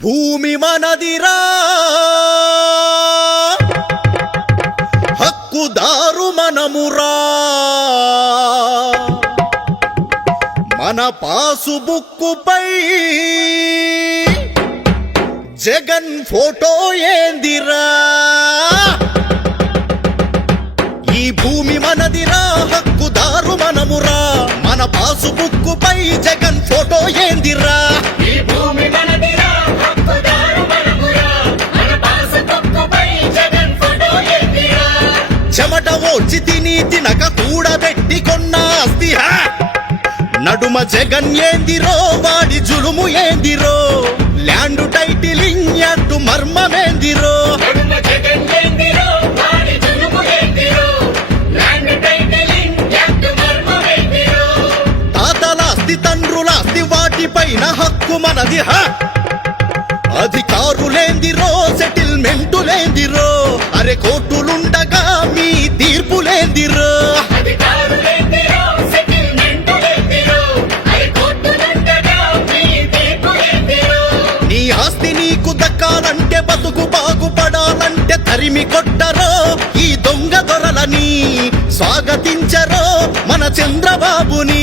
భూమి మనదిరా హక్కుదారు మనమురా మన pass బుక్కుపై Jagan photo ఏందిరా ఈ భూమి మనదిరా హక్కుదారు మనమురా మన పాసు బుక్కుపై జగన్ ఫోటో ఏందిరా ఈ భూమి మనదిరా హక్కుదారు మనమురా మన పాసు బుక్కుపై జగన్ ఫోటో ఏందిరా చెమట ఓడ్చి తినక కూడబెట్టి కొన్న ఆస్తి నడుమ జగన్ ఏందిరో వాడి జులుము ఏందిరో ల్యాండ్ టైటిలింగ్ యాక్ట్ మర్మమేందిరో నడుమ జగన్ ఏందిరో వాడి జులుము ఏందిరో ల్యాండ్ టైటిలింగ్ యాక్ట్ మర్మమేందిరో తాతలాస్తి తండ్రులాస్తి వాటిపైన హక్కు మనది అధికారులేందిరో సెటిల్మెంటులేందిరో అరే కోర్టులుండగా మీ తీర్పులేందిరో అధికారులేందిరో సెటిల్మెంటులేందిరో అరే కోర్టులుండగా మీ తీర్పులేందిరో నీ ఆస్తి నీకు దక్కాలంటే బతుకు బాగుపడాలంటే తరిమి కొట్టరో ఈ దొంగ దొరలని స్వాగతించరో మన చంద్రబాబుని